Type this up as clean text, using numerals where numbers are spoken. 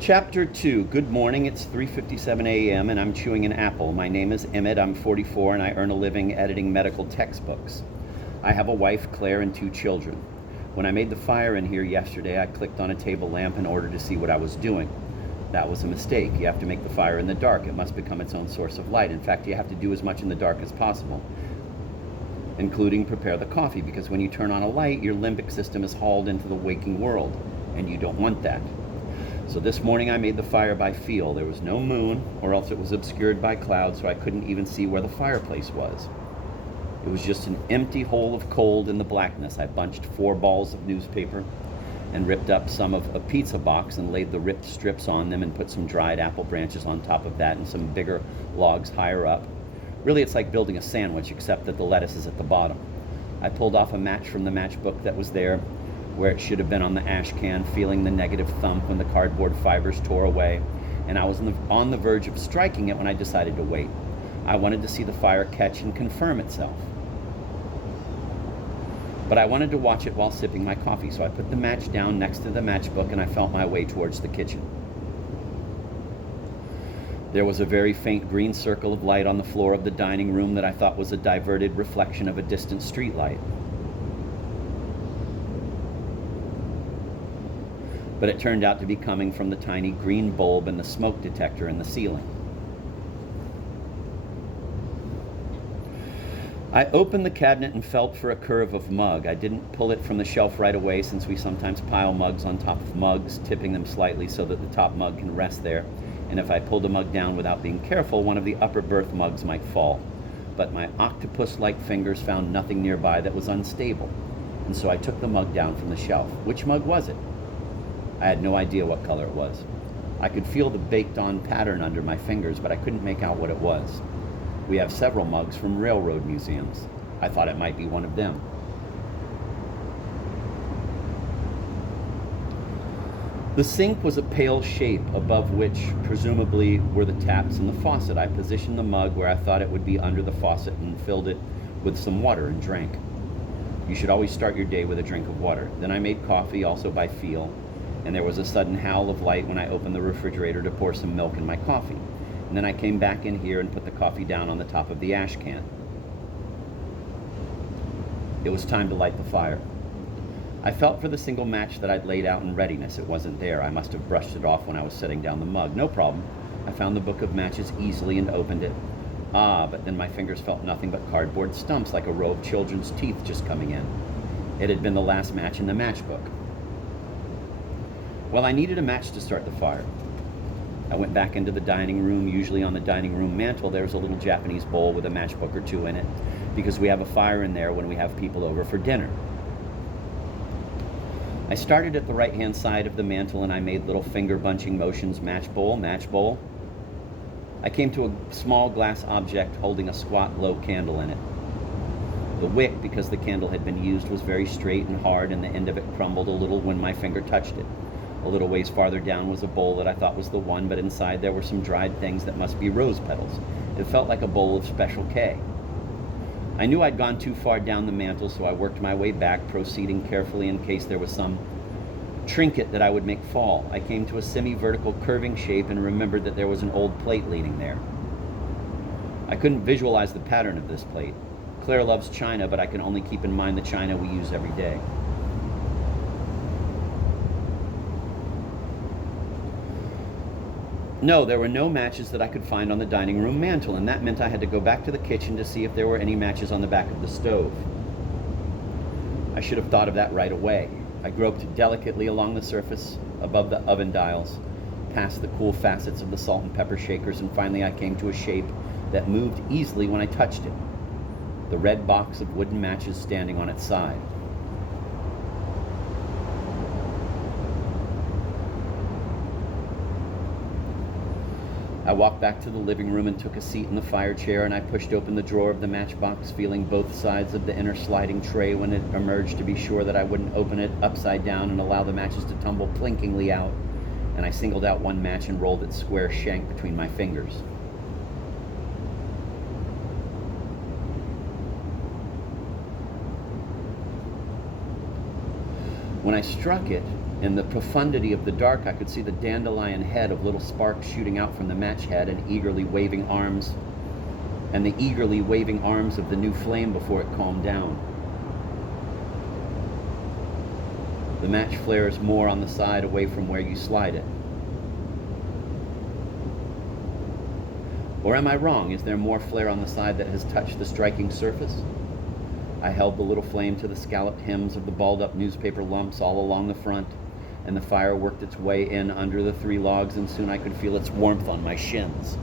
Chapter 2. Good morning. It's 3:57 a.m. and I'm chewing an apple. My name is Emmett. I'm 44 and I earn a living editing medical textbooks. I have a wife, Claire, and 2 children. When I made the fire in here yesterday, I clicked on a table lamp in order to see what I was doing. That was a mistake. You have to make the fire in the dark. It must become its own source of light. In fact, you have to do as much in the dark as possible, including prepare the coffee, because when you turn on a light, your limbic system is hauled into the waking world, and you don't want that. So this morning I made the fire by feel. There was no moon, or else it was obscured by clouds, so I couldn't even see where the fireplace was. It was just an empty hole of cold in the blackness. I bunched 4 balls of newspaper and ripped up some of a pizza box and laid the ripped strips on them and put some dried apple branches on top of that and some bigger logs higher up. Really, it's like building a sandwich, except that the lettuce is at the bottom. I pulled off a match from the matchbook that was there where it should have been on the ash can, feeling the negative thump when the cardboard fibers tore away, and I was on the verge of striking it when I decided to wait. I wanted to see the fire catch and confirm itself. But I wanted to watch it while sipping my coffee, so I put the match down next to the matchbook and I felt my way towards the kitchen. There was a very faint green circle of light on the floor of the dining room that I thought was a diverted reflection of a distant street light. But it turned out to be coming from the tiny green bulb and the smoke detector in the ceiling. I opened the cabinet and felt for a curve of mug. I didn't pull it from the shelf right away, since we sometimes pile mugs on top of mugs, tipping them slightly so that the top mug can rest there. And if I pulled a mug down without being careful, one of the upper berth mugs might fall. But my octopus-like fingers found nothing nearby that was unstable, and so I took the mug down from the shelf. Which mug was it? I had no idea what color it was. I could feel the baked-on pattern under my fingers, but I couldn't make out what it was. We have several mugs from railroad museums. I thought it might be one of them. The sink was a pale shape, above which presumably were the taps and the faucet. I positioned the mug where I thought it would be under the faucet and filled it with some water and drank. You should always start your day with a drink of water. Then I made coffee, also by feel, and there was a sudden howl of light when I opened the refrigerator to pour some milk in my coffee. And then I came back in here and put the coffee down on the top of the ash can. It was time to light the fire. I felt for the single match that I'd laid out in readiness. It wasn't there. I must have brushed it off when I was setting down the mug. No problem. I found the book of matches easily and opened it. But then my fingers felt nothing but cardboard stumps, like a row of children's teeth just coming in. It had been the last match in the matchbook. Well, I needed a match to start the fire. I went back into the dining room. Usually on the dining room mantle there's a little Japanese bowl with a matchbook or 2 in it, because we have a fire in there when we have people over for dinner. I started at the right-hand side of the mantle and I made little finger bunching motions. Match bowl, match bowl. I came to a small glass object holding a squat, low candle in it. The wick, because the candle had been used, was very straight and hard, and the end of it crumbled a little when my finger touched it. A little ways farther down was a bowl that I thought was the one, but inside there were some dried things that must be rose petals. It felt like a bowl of Special K. I knew I'd gone too far down the mantle, so I worked my way back, proceeding carefully in case there was some trinket that I would make fall. I came to a semi-vertical curving shape and remembered that there was an old plate leaning there. I couldn't visualize the pattern of this plate. Claire loves china, but I can only keep in mind the china we use every day. No, there were no matches that I could find on the dining room mantle, and that meant I had to go back to the kitchen to see if there were any matches on the back of the stove. I should have thought of that right away. I groped delicately along the surface above the oven dials, past the cool facets of the salt and pepper shakers, and finally I came to a shape that moved easily when I touched it. The red box of wooden matches standing on its side. I walked back to the living room and took a seat in the fire chair, and I pushed open the drawer of the matchbox, feeling both sides of the inner sliding tray when it emerged to be sure that I wouldn't open it upside down and allow the matches to tumble plinkingly out. And I singled out one match and rolled its square shank between my fingers. When I struck it, In the profundity of the dark, I could see the dandelion head of little sparks shooting out from the match head and the eagerly waving arms of the new flame before it calmed down. The match flares more on the side away from where you slide it. Or am I wrong? Is there more flare on the side that has touched the striking surface? I held the little flame to the scalloped hems of the balled-up newspaper lumps all along the front, and the fire worked its way in under the 3 logs, and soon I could feel its warmth on my shins.